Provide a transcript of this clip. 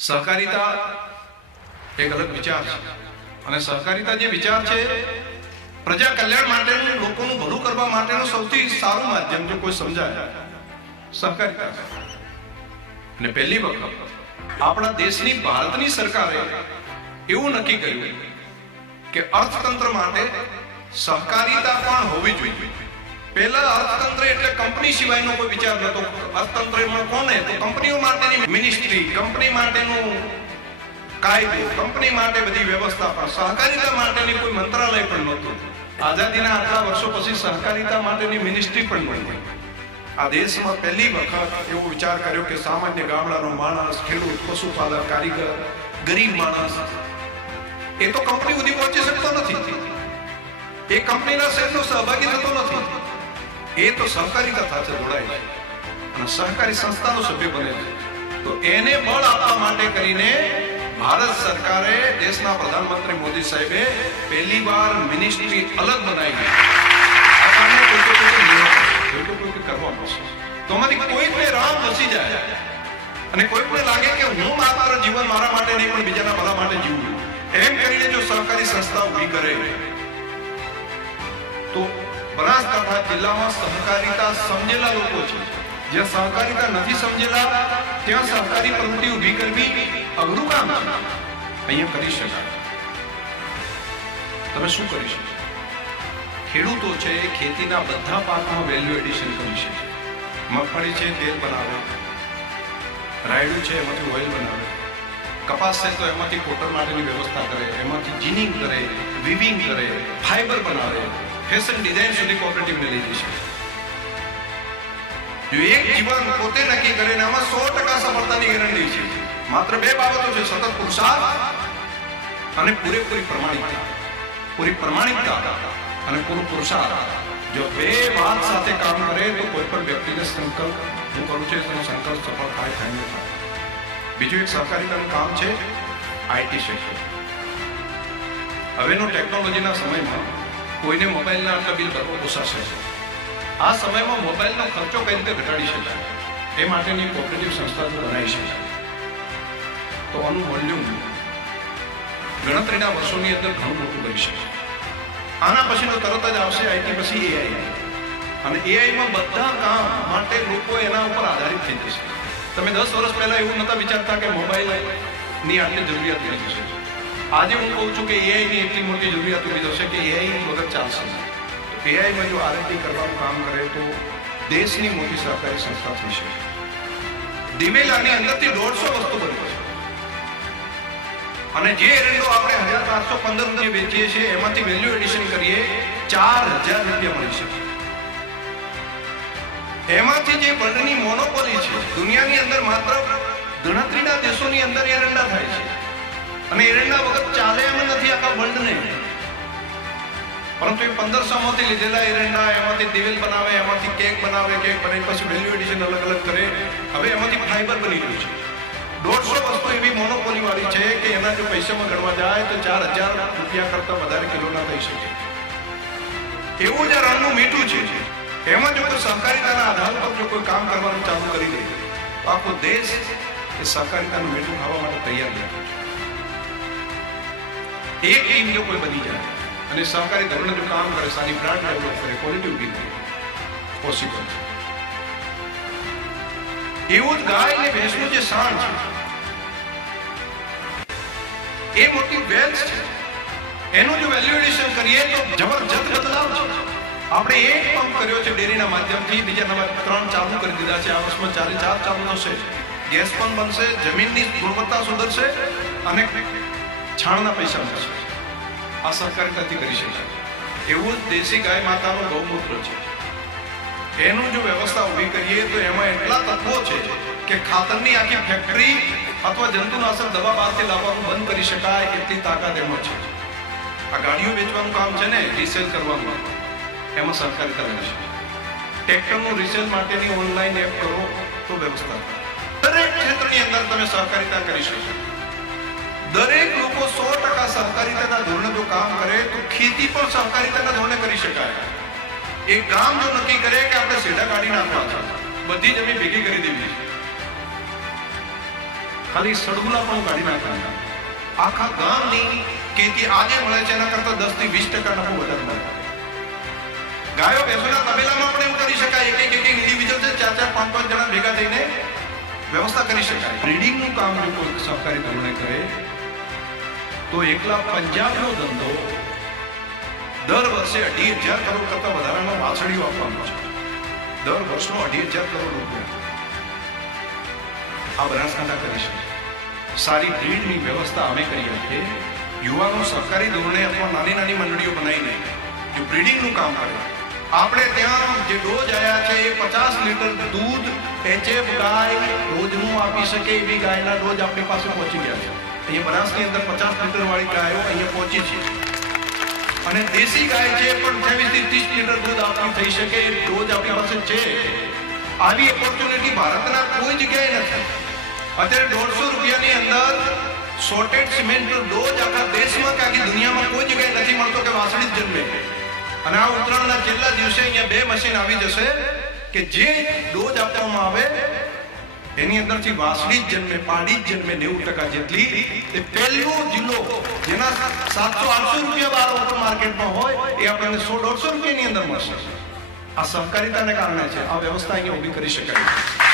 સહકારિતા એક અલગ વિચાર છે. અને સહકારિતા જે વિચાર છે, પ્રજા કલ્યાણ માટેનું, લોકોનું ભલું કરવા માટેનું સૌથી સારું માધ્યમ જો કોઈ સમજાય, સહકારિતા. અને પહેલી વખત આપણા દેશની ભારતની સરકારે એવું નક્કી કર્યું કે અર્થતંત્ર માટે સહકારિતા પણ હોવી જોઈએ. પહેલા અર્થતંત્ર એટલે કંપની સિવાયનો કોઈ વિચાર નતો અર્થતંત્રમાં કોને તો કંપનીઓ માટેની મિનિસ્ટ્રી કંપની માટેનું કાયદો, કંપની માટે બધી વ્યવસ્થા, પણ સહકારિતા માટેની કોઈ મંત્રાલય પણ નહોતું. આઝાદીના આટલા વર્ષો પછી સહકારિતા માટેની મિનિસ્ટ્રી પણ બની આ દેશમાં પહેલી વખત એવો વિચાર કર્યો કે સામાન્ય ગામડાનો માણસ, ખેડૂત, પશુપાલક, કારીગર, ગરીબ માણસ, એ તો કંપની સુધી પહોંચી શકતો નથી. એ કંપનીના શેરનો સહભાગી થતો નથી. એ તો સહકારિતા સાથે જોડાય છે. અને સહકારી સંસ્થાનો સભ્ય બને છે. તો એને બળ આપવા માટે કરીને ભારત સરકારે દેશના પ્રધાનમંત્રી મોદી સાહેબે પહેલી વાર મિનિસ્ટ્રી અલગ બનાવી પડશે તો આમાંથી કોઈને રામ વસી જાય. અને કોઈકને લાગે કે હું મારા જીવન મારા માટે પણ બીજાના બધા માટે જીવું. એમ કરીને જો સહકારી સંસ્થા ઊભી કરે, તો બનાસકાંઠા જિલ્લામાં સહકારિતા સમજેલા લોકો છે. જ્યાં સહકારિતા નથી સમજેલા, ત્યાં સહકારી પ્રવૃત્તિ ઊભી કરવી અઘરું કામ છે. અહીંયા કરી શકાય. તમે શું કરી શકો? ખેડૂતો છે ખેતીના બધા પાકમાં વેલ્યુ એડિશન કરી શકે મગફળી છે, તેલ બનાવે. રાયડું છે, એમાંથી ઓઇલ બનાવે. કપાસ છે, તો એમાંથી કોટર માટેની વ્યવસ્થા કરે. એમાંથી જીનિંગ કરે વિવિંગ કરે. ફાઈબર બનાવે. ફેશન ડિઝાઇન સુધી કોઓપરેટિવને લઈ જઈ શકે જો એક જીવન પોતે નક્કી કરે ને આમાં સો ટકા સફળતાની ગેરંટી છે. માત્ર બે બાબતો છે, સતત પુરુષાર્થ અને પૂરેપૂરી પ્રમાણિકતા. પૂરી પ્રમાણિકતા અને પૂરું પુરુષાર્થ જો બે વાત સાથે કામ કરે તો કોઈ પણ વ્યક્તિને સંકલ્પ, હું કરું છું એનો સંકલ્પ સફળ થાય થાય ને થાય બીજું એક સહકારિતાનું કામ છે આઈટી સેક્ટર. હવેનો ટેકનોલોજીના સમયમાં કોઈને મોબાઈલના આટલા બિલ ભરવો પોસાશે આ સમયમાં મોબાઈલનો ખર્ચો કઈ રીતે ઘટાડી શકાય? એ માટેની કોઓપરેટિવ સંસ્થા બનાવી છે. તો આનું વોલ્યુમ ગણતરીના વર્ષોની અંદર ઘણું મોટું બની શકે. આના પછીનો તરત જ આવશે આઈટી પછી એઆઈ અને એઆઈમાં બધા કામ માટે લોકો એના ઉપર આધારિત થઈ જશે. તમે દસ વર્ષ પહેલા એવું નતા વિચારતા કે મોબાઈલની આટલી જરૂરિયાત થઈ જશે આજે હું કહું છું કે એઆઈની એટલી મોટી જરૂરિયાત ઊભી થશે કે એઆઈ વગર ચાલશે. એઆઈમાં જો આરએનડી કરવાનું કામ કરે તો દેશની મોટી સહકારી સંસ્થા થઈ શકે. દિવેલાની અંદરથી દોઢસો વસ્તુ બની છે અને જે એરંડો આપણે હજાર સાતસો પંદર રૂપિયા વેચીએ છીએ, એમાંથી વેલ્યુ એડિશન કરીએ, ચાર હજાર રૂપિયા મળી શકે. એમાંથી જે વર્લ્ડની મોનોપોલી છે, દુનિયાની અંદર માત્ર ગણતરીના દેશોની અંદર એરંડા થાય અને એરંડા વગર ચાલે એમ નથી આખા વર્લ્ડને પરંતુ એ પંદરસોમાંથી લીધેલા એરંડા એમાંથી દિવેલ બનાવે, એમાંથી કેક બનાવે, કેક બનાવી પછી વેલ્યુ એડિશન અલગ અલગ કરે. હવે એમાંથી ફાઈબર બની રહ્યું છે. દોઢસો વસ્તુ એવી મોનોપોલી વાળી છે કે એના જો પૈસામાં ગણવા જાય તો ચાર હજાર રૂપિયા કરતા વધારે કિલોના થઈ શકે. એવું જ રણનું મીઠું છે. એમાં જો કોઈ સહકારિતાના આધાર પર જો કોઈ કામ કરવાનું ચાલુ કરી દે, તો આખો દેશ એ સહકારિતાનું મીઠું ખાવા માટે તૈયાર છે. એક ટીમ જો કોઈ બની જાય અને સહકારી ધોરણે જો કામ કરે, સારી બ્રાન્ડ ડેવલપ કરે ક્વોલિટી ઊભી કરે પોસિબલ છે એવું જ ગાય અને ભેંસનું જે સાણ છે, એ મોટી વેલ્થ છે. એનું જો વેલ્યુએશન કરીએ તો જબરજસ્ત બદલાવ છે. આપણે એક પંપ કર્યો છે ડેરીના માધ્યમથી, બીજા નવા ત્રણ ચાલુ કરી દીધા છે. આ વર્ષમાં ચારે ચાર ચાલુ થશે. ગેસ પણ બનશે, જમીનની ગુણવત્તા સુધરશે અને છાણના પૈસા મળશે આ સહકારિતાથી કરી શકાય એવું જ દેશી ગાય માતાનું ગૌમૂત્ર છે. એનું જો વ્યવસ્થા ઊભી કરીએ તો એમાં એટલા તત્વો છે કે ખાતરની આખી ફેક્ટરી અથવા જંતુનાશક દવા બહારથી લાવવાનું બંધ કરી શકાય એટલી તાકાત એમાં છે. આ ગાડીઓ વેચવાનું કામ છે ને રિસેલ કરવાનું. એમાં સરકાર કરે છે. ટ્રેક્ટરનું રિસેલ માટેની ઓનલાઈન એપ કરો તો વ્યવસ્થા દરેક ક્ષેત્રની અંદર તમે સહકારિતા કરી શકો. દરેક લોકો સો ટકા સહકારિતાના ધોરણે જો કામ કરે, તો ખેતી પણ સહકારિતાના ધોરણે કરી શકાય. એક ગામ જો નક્કી કરે કે આપણે સીધા કાઢી નાખવા છે, બધી જમીન ભેગી કરી દેવી છે. ખાલી સડગુલા પણ કાઢી નાખવાના આખા ગામની ખેતી આજે મળે છે, એના કરતા દસથી વીસ ટકા નફો વધારે મળે. ગાયો ભેંસોના તબેલામાં પણ એવું કરી શકાય એક એક એક ઇન્ડિવિજ્યુઅલ છે, ચાર ચાર, પાંચ પાંચ જણા ભેગા થઈને વ્યવસ્થા કરી શકાય. બ્રીડિંગનું કામ જો સહકારી ધોરણે કરે તો એકલા પંજાબનો ધંધો દર વર્ષે અઢી હજાર કરોડ કરતા વધારાનો વાછડીઓ આપવાનો છે. દર વર્ષનો અઢી હજાર કરોડ રૂપિયા. આ બનાસકાંઠા કરી શકે સારી બ્રીડની વ્યવસ્થા અમે કરી આપીએ. યુવાનો સહકારી ધોરણે અથવા નાની નાની મંડળીઓ બનાવીને જે બ્રીડિંગનું કામ કરે. આપણે ત્યાં જે ડોઝ આવ્યા છે એ પચાસ લીટર દૂધ, એચએફ ગાય રોજનું આપી શકે એવી ગાયના ડોઝ આપણી પાસે પહોંચી ગયા છે. અહીંયા બનાસની અંદર પચાસ લીટર વાળી ગાયો અહીંયા પહોંચી છે. અને દેશી ગાય છે પણ ત્રેવીસથી ત્રીસ લીટર દૂધ આપણી થઈ શકે, એ ડોઝ આપણી પાસે છે. આવી ઓપોર્ચ્યુનિટી ભારતના કોઈ જગ્યાએ નથી. અત્યારે દોઢસો રૂપિયાની અંદર સોર્ટેડ સિમેન્ટ ડોઝ આખા દેશમાં કે આખી દુનિયામાં કોઈ જગ્યાએ નથી મળતો કે વાસળી જ જન્મે. અને આ ઉત્તરાયણના છેલ્લા દિવસે અહીંયા બે મશીન આવી જશે કે જે ડોઝ આપવામાં આવે એની અંદરથી વાસળી જ જન્મે પાડી જન્મે નેવું ટકા જેટલી એ પહેલો જિલ્લો જેના સાતસો આઠસો રૂપિયા બાર ઓપન માર્કેટમાં હોય, એ આપણને સો દોઢસો રૂપિયાની અંદર મળશે. આ સહકારિતાને કારણે છે, આ વ્યવસ્થા અહીંયા ઊભી કરી શકાય.